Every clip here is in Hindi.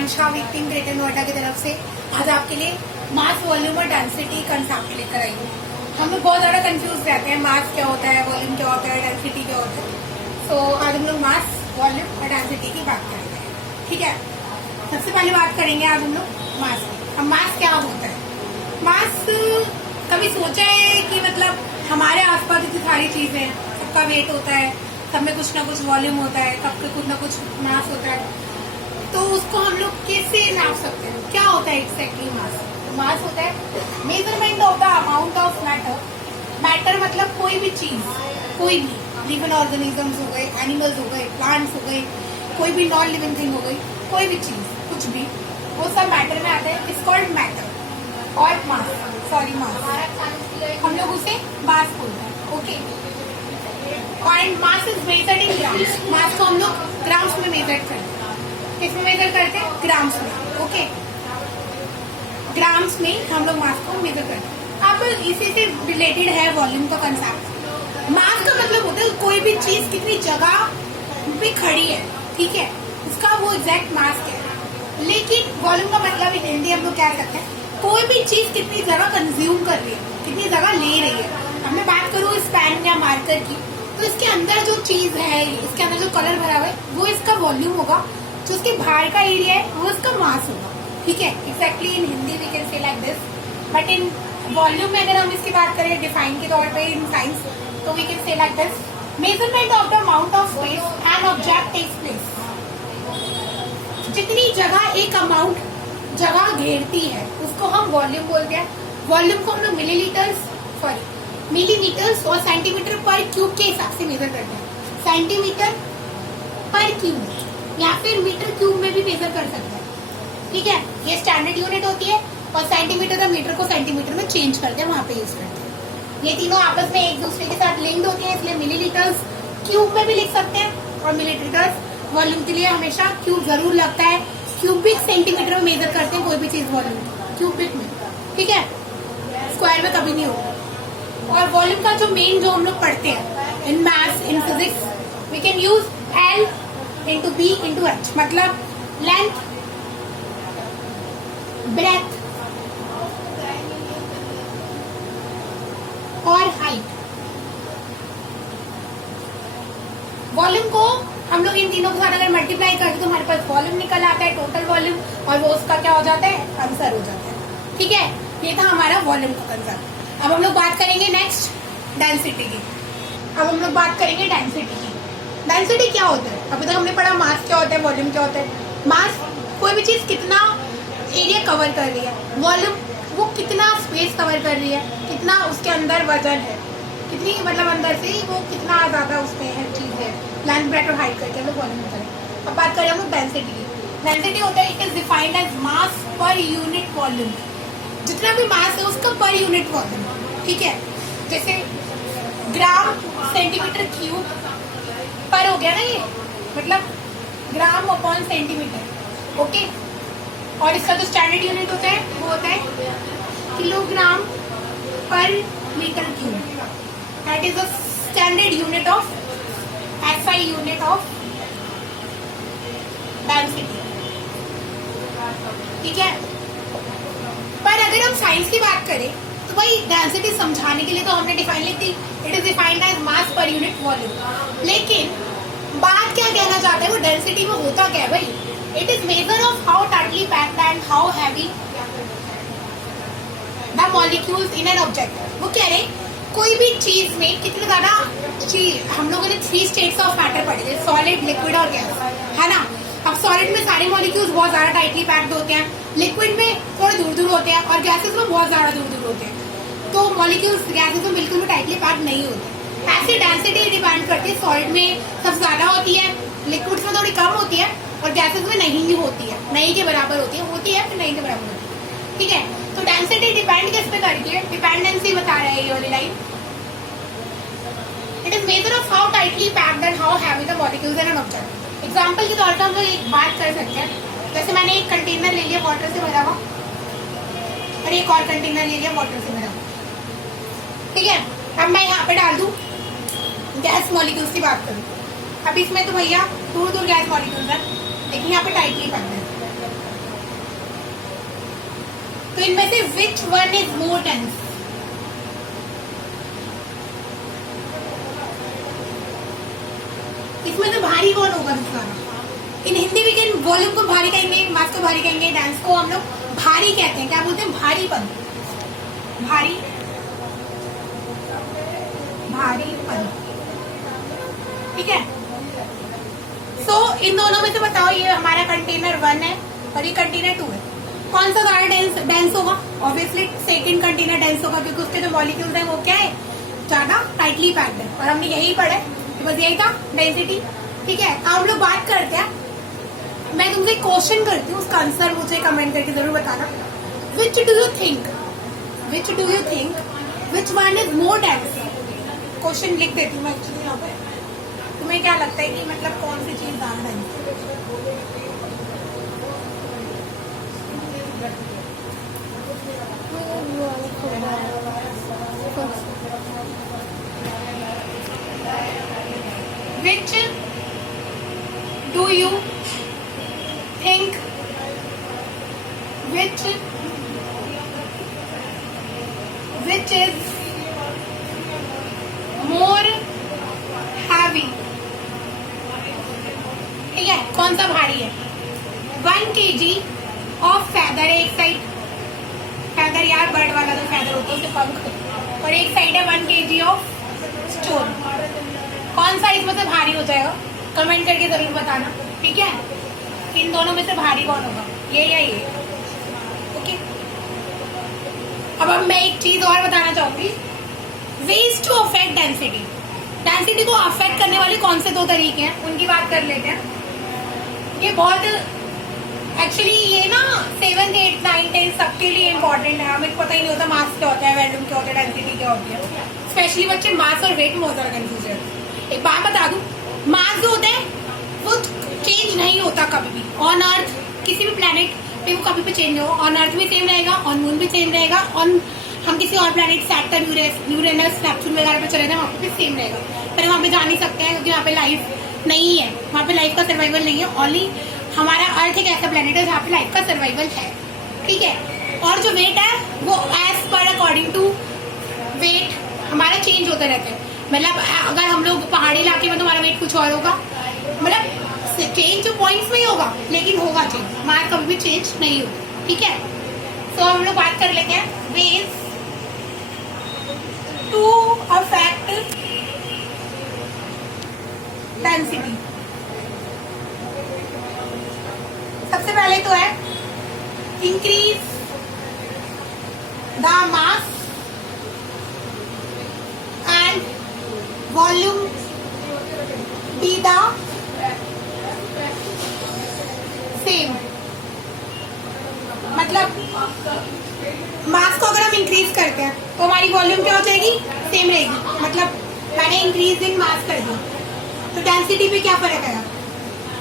आकांक्षा विक्टिम ग्रेटर नोएडा की तरफ से आज आपके लिए मास वॉल्यूम और डेंसिटी कंसेप्ट लेकर आई हूँ। हम लोग बहुत ज्यादा कंफ्यूज रहते हैं, मास क्या होता है, वॉल्यूम क्या होता है, डेंसिटी क्या होता है। तो आज हम लोग मास वॉल्यूम और डेंसिटी की बात करेंगे, ठीक है। सबसे पहले बात करेंगे आज हम लोग मास की। अब मास क्या होता है? मास कभी सोचा है कि मतलब हमारे आसपास इतनी सारी चीजें हैं, सबका वेट होता है, सब में कुछ ना कुछ वॉल्यूम होता है, सबके कुछ ना कुछ मास होता है, तो उसको हम लोग कैसे नाप सकते हैं? क्या होता है एग्जैक्टली मास? मास होता है measurement of the amount of matter. Matter मतलब कोई भी चीज, कोई भी लिविंग ऑर्गेनिजम्स हो गए, एनिमल्स हो गए, प्लांट्स हो गए, कोई भी नॉन लिविंग थिंग हो गई, कोई भी चीज, कुछ भी, वो सब मैटर में आता है। इट्स कॉल्ड मैटर और मास, सॉरी मास, हम लोग उसे मास बोलते हैं, okay. And mass is measured in grams. Mass को हम लोग ग्राम्स में मेजर करते हैं। किसमें मेजर करते हैं? ग्राम्स में, ओके। ग्राम्स में हम लोग मास को मेजर करते हैं। अब इसी से रिलेटेड है वॉल्यूम का कंसेप्ट। मास का मतलब होता है कोई भी चीज कितनी जगह पे खड़ी है, ठीक है, उसका वो एग्जैक्ट मास क्या है। लेकिन वॉल्यूम का मतलब इन हिंदी हम लोग क्या करते हैं, कोई भी चीज कितनी जगह कंज्यूम कर रही है, कितनी जगह ले रही है। अब मैं बात करूँ इस पेन या मार्कर की, तो इसके अंदर जो चीज है, इसके अंदर जो कलर भरा हुआ है, वो इसका वॉल्यूम होगा। जो उसके बाहर का एरिया है वो इसका मास होगा, ठीक है। Exactly in Hindi we can say like this, but in volume में अगर हम इसकी बात करें डिफाइन के तौर पे इन साइंस, तो we can say like this, measurement of the amount of space an object takes place. जितनी जगह एक अमाउंट जगह घेरती है उसको हम वॉल्यूम बोलते हैं। वॉल्यूम को हम लोग मिलीमीटर्स और सेंटीमीटर पर क्यूब के हिसाब से मेजर करते हैं। सेंटीमीटर पर क्यूब या फिर मीटर क्यूब में भी मेजर कर सकते हैं, ठीक है। ये स्टैंडर्ड यूनिट होती है और सेंटीमीटर का मीटर को सेंटीमीटर में चेंज करते हैं, वहां पे यूज करते हैं। ये तीनों आपस में एक दूसरे के साथ लिंक्ड होती है, इसलिए मिलीलीटर्स क्यूब में भी लिख सकते हैं और मिलीलीटर्स वॉल्यूम के लिए हमेशा क्यूब जरूर लगता है। क्यूबिक सेंटीमीटर में मेजर करते हैं कोई भी चीज वॉल्यूम क्यूबिक में, ठीक है, स्क्वायर में कभी नहीं होगा। और वॉल्यूम का जो मेन जो हम लोग पढ़ते हैं in maths in physics, we can use L into B into H, मतलब लेंथ, ब्रेथ और हाइट। वॉल्यूम को हम लोग इन तीनों के साथ अगर मल्टीप्लाई करते तो हमारे पास वॉल्यूम निकल आता है, टोटल वॉल्यूम, और वो उसका क्या हो जाता है? आंसर हो जाता है, ठीक है। ये था हमारा वॉल्यूम का कंसेप्ट। अब हम लोग बात करेंगे नेक्स्ट डेंसिटी की। अब हम लोग बात करेंगे डेंसिटी की। डेंसिटी क्या होता है? अभी तक हमने पढ़ा मास क्या होता है, वॉल्यूम क्या होता है। मास कोई भी चीज कितना एरिया कवर कर रही है, वॉल्यूम वो कितना स्पेस कवर कर रही है, कितना उसके अंदर वजन है, कितनी मतलब अंदर से वो कितना ज्यादा उसमें है चीज है, लेंथ ब्रेथ और हाइट करके हम लोग वॉल्यूम होता है। अब बात करें हम लोग डेंसिटी की। डेंसिटी होता है it is defined as mass per unit volume. जितना भी मास है उसका पर यूनिट वॉल्यूम, ठीक है। जैसे ग्राम सेंटीमीटर क्यूब पर हो गया ना, ये मतलब ग्राम अपॉन सेंटीमीटर, ओके। और इसका जो स्टैंडर्ड यूनिट होता है वो होता है kilogram per metre cube. That is the standard unit of SI unit of density, ठीक है। पर अगर हम साइंस की बात करें तो भाई डेंसिटी समझाने के लिए तो हमने डिफाइन लिख दी, it is defined as mass per unit volume. लेकिन बात क्या कहना चाहते हैं वो डेंसिटी में होता क्या है भाई? It is measure of how tightly packed and how heavy the molecules in an object. वो कह रहे कोई भी चीज में कितने ज्यादा, हम लोगों ने 3 स्टेट्स ऑफ मैटर पढ़े थे, सॉलिड, लिक्विड और गैस, है ना। अब सॉलिड में सारे मॉलिक्यूल्स बहुत ज्यादा टाइटली पैक्ड होते हैं, लिक्विड में थोड़े दूर दूर होते हैं और गैसेस में बहुत ज्यादा दूर दूर होते हैं। तो मॉलिक्यूल्स गैसेस में बिल्कुल भी टाइटली पैक्ड नहीं होते। ऐसी डेंसिटी डिपेंड करती है, सॉलिड में सबसे ज्यादा होती है, लिक्विड्स में थोड़ी कम होती है और गैसेस में नहीं होती है, नहीं के बराबर होती है फिर नहीं के बराबर होती है, ठीक है। तो डेंसिटी डिपेंड किस पे करती है? डिपेंडेंसी बता रहा है ये वाली line. It is measure of how tightly packed and how heavy the molecules in an object. Example के तौर पर हम लोग एक बात कर सकते हैं, जैसे मैंने एक कंटेनर ले लिया वाटर से भरा हुआ और एक और कंटेनर ले लिया वाटर से भरा हुआ, ठीक है। अब मैं यहाँ पे डाल दूं गैस मॉलिक्यूल्स की बात करूँ, अब इसमें तो भैया दूर दूर गैस मॉलिक्यूल्स है, लेकिन यहाँ पे टाइटली पैक्ड है, तो इनमें से which one is more dense? इसमें से भारी कौन होगा दूसरा? इन हिंदी में इन वॉल्यूम को भारी कहेंगे, मास को भारी कहेंगे, डांस को हम लोग भारी कहते हैं। क्या बोलते हैं? भारीपन। भारी भारीपन, ठीक है। सो इन दोनों में से बताओ, ये हमारा कंटेनर 1 है और ये कंटेनर 2 है, कौन सा ज्यादा डेंस होगा? ऑब्वियसली सेकंड कंटेनर डेंस होगा, क्योंकि उसके जो मॉलिक्यूल्स हैं वो क्या है? ज्यादा टाइटली पैक्ड है। और हमने यही पढ़ा है, बस यही था डेंसिटी, ठीक है। अब हम लोग बात करते हैं, मैं तुमसे क्वेश्चन करती हूँ, उसका आंसर मुझे कमेंट करके जरूर बताना। Which do you think which one is more dense? Question लिख देती हूँ मैं एक्चुअली यहाँ पे। तुम्हें क्या लगता है कि मतलब कौन सी चीज ज्यादा डेंस है? Which do you think which is more heavy? ठीक है, कौन सा भारी है? 1 kg ऑफ फेदर, एक साइड फेदर, यार बर्ड वाला जो फेदर होता है उसके पंख, और एक साइड है 1 kg ऑफ स्टोन। कौन सा इसमें से भारी हो जाएगा? कमेंट करके जरूर बताना, ठीक है। इन दोनों में से भारी कौन होगा, ये या ये? ओके। अब मैं एक चीज और बताना चाहूंगी, वेज टू अफेक्ट डेंसिटी। डेंसिटी को अफेक्ट करने वाले कौन से 2 तरीके हैं, उनकी बात कर लेते हैं। ये बहुत एक्चुअली ये ना 7th 8th 9th 10th सबके लिए इम्पोर्टेंट है। हमें पता ही नहीं होता मास क्या होता है, वॉल्यूम क्या होता है, डेंसिटी क्या होती है। स्पेशली बच्चे मास और वेट में बहुत ज्यादा कंफ्यूज है। एक बात बता दूं, मास जो होता है वो चेंज नहीं होता कभी भी। ऑन अर्थ किसी भी प्लेनेट पे वो कभी भी चेंज नहीं होगा। ऑन अर्थ भी सेम रहेगा, ऑन मून भी सेम रहेगा, ऑन हम किसी और प्लेनेट सैटर्न, यूरेनस, नेपच्यून वगैरह पे चले जाए वहाँ पे भी सेम रहेगा। पर वहाँ पे जा नहीं सकते हैं क्योंकि वहाँ पे लाइफ नहीं है, वहाँ पे लाइफ का सर्वाइवल नहीं है। ओनली हमारा अर्थ एक ऐसा प्लेनेट है जहाँ पे लाइफ का सर्वाइवल है, ठीक है। और जो वेट है वो as per according to weight हमारा चेंज होता रहता है। मतलब अगर हम लोग पहाड़ी इलाके में, तो हमारा वेट कुछ और होगा, मतलब चेंज जो पॉइंट्स में ही होगा, लेकिन होगा चेंज, हमारा कभी भी चेंज नहीं होगा, ठीक है। तो हम लोग बात कर लेते हैं वेज टू अफेक्ट डेंसिटी। सबसे पहले तो है increase the mass and volume be the same. मतलब मास को अगर हम इंक्रीज करते हैं तो हमारी वॉल्यूम क्या हो जाएगी? सेम रहेगी। मतलब मैंने इंक्रीज इन मास कर दिया तो डेंसिटी पे क्या फर्क आएगा?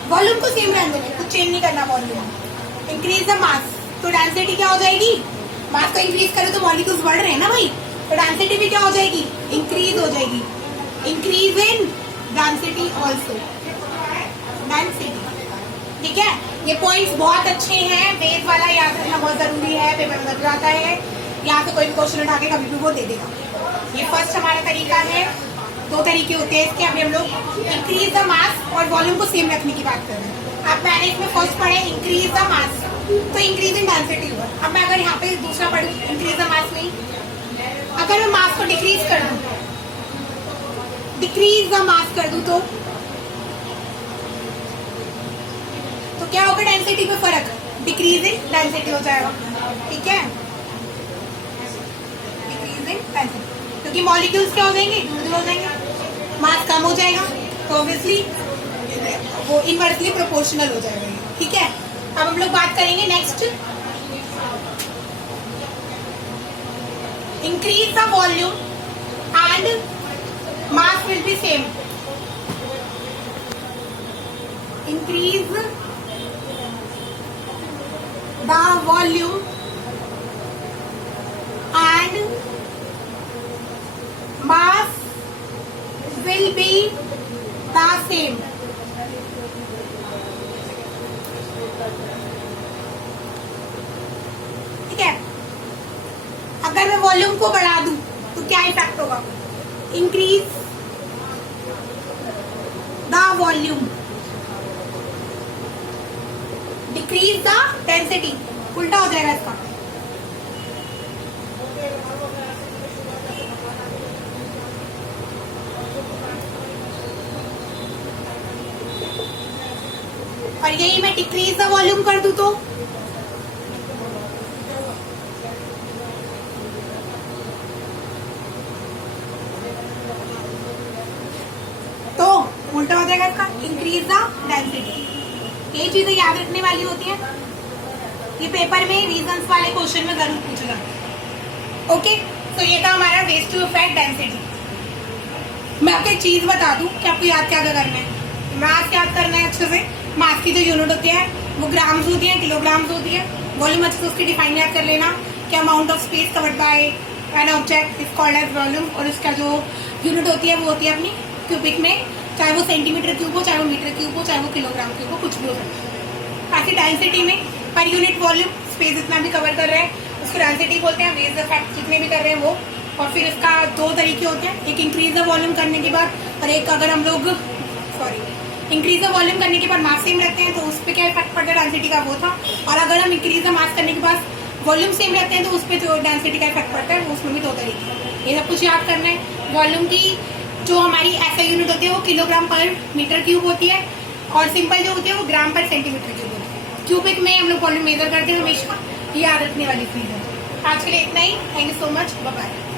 वॉल्यूम को सेम रहने देना, कुछ चेंज नहीं करना। वॉल्यूम इंक्रीज द मास तो डेंसिटी क्या हो जाएगी? मास को इंक्रीज करो तो मॉलिक्यूल्स बढ़ रहे हैं ना भाई, तो डेंसिटी भी क्या हो जाएगी? इंक्रीज हो जाएगी। Increase in density also, density, ठीक है। ये पॉइंट्स बहुत अच्छे हैं, बेस वाला याद रखना बहुत जरूरी है, पेपर में लग जाता है। यहाँ से कोई भी क्वेश्चन उठा के कभी भी वो दे देगा। ये फर्स्ट हमारा तरीका है। 2 तरीके होते हैं इसके। अभी हम लोग इंक्रीज द मास और वॉल्यूम को सेम रखने की बात कर रहे हैं। अब मैंने इसमें फर्स्ट पढ़े इंक्रीज द मास, तो इंक्रीज इन डेंसिटी हुआ। अब मैं अगर यहाँ पे दूसरा पढ़ू इंक्रीज द मास नहीं, अगर मैं मास को डिक्रीज कर दूं, डिक्रीज द मास कर दूं तो क्या होगा? डेंसिटी में फर्क, डिक्रीज इन डेंसिटी हो जाएगा, ठीक है। डिक्रीज इन डेंसिटी क्योंकि मॉलिक्यूल्स क्या हो जाएंगे? दूर हो जाएंगे, मास कम हो जाएगा, तो ऑब्वियसली वो इनवर्सली प्रोपोर्शनल हो जाएगा, ठीक है। अब हम लोग बात करेंगे next, increase the volume and mass will be same. Increase the volume and mass will be the same. ठीक है। वॉल्यूम को बढ़ा दूं तो क्या इफेक्ट होगा? Increase the volume, decrease the density, उल्टा हो जाएगा इसका। और यही मैं डिक्रीज द वॉल्यूम कर दूं तो उल्टा हो जाएगा इसका, इंक्रीज द डेंसिटी। ये चीजें याद रखने वाली होती हैं, ये पेपर में रीजंस वाले क्वेश्चन में जरूर पूछा जाता है। ओके, तो ये था हमारा वेज टू इफेक्ट डेंसिटी। मैं आपको एक चीज बता दूं कि आपको याद क्या करना है। मास याद करना है अच्छे से। मास की जो यूनिट होती है वो ग्राम्स होती है, किलोग्राम्स होती है। वॉल्यूम अच्छे से उसकी डिफाइन याद कर लेना कि amount of space covered by an object is called as volume. और उसका जो यूनिट होती है वो होती है अपनी क्यूबिक में, चाहे वो सेंटीमीटर क्यूब हो, चाहे वो मीटर क्यूब हो, चाहे वो किलोग्राम क्यूब हो, कुछ भी हो सकता है। बाकी डेंसिटी में पर यूनिट वॉल्यूम स्पेस जितना भी कवर कर रहे हैं उसको डेंसिटी बोलते हैं। वेज इफेक्ट जितने भी कर रहे हैं वो। और फिर इसका दो तरीके होते हैं, एक इंक्रीज द वॉल्यूम करने के बाद, और एक अगर हम लोग इंक्रीज द वॉल्यूम करने के बाद मास सेम रखते हैं तो उस पर क्या इफेक्ट पड़ता है डेंसिटी का, वो था। और अगर हम इंक्रीज द मास करने के बाद वॉल्यूम सेम रखते हैं तो उस पर जो डेंसिटी का इफेक्ट पड़ता है उसमें भी दो तरीके। ये सब कुछ याद करना है। वॉल्यूम की जो हमारी ऐसा यूनिट होती है वो किलोग्राम पर मीटर क्यूब होती है, और सिंपल जो होती है वो ग्राम पर सेंटीमीटर क्यूब होती है। क्यूबिक में हम लोग वॉल्यूम मेजर करते हैं हमेशा, ये याद रखने वाली चीज है। आज के लिए इतना ही। Thank you so much, bye bye.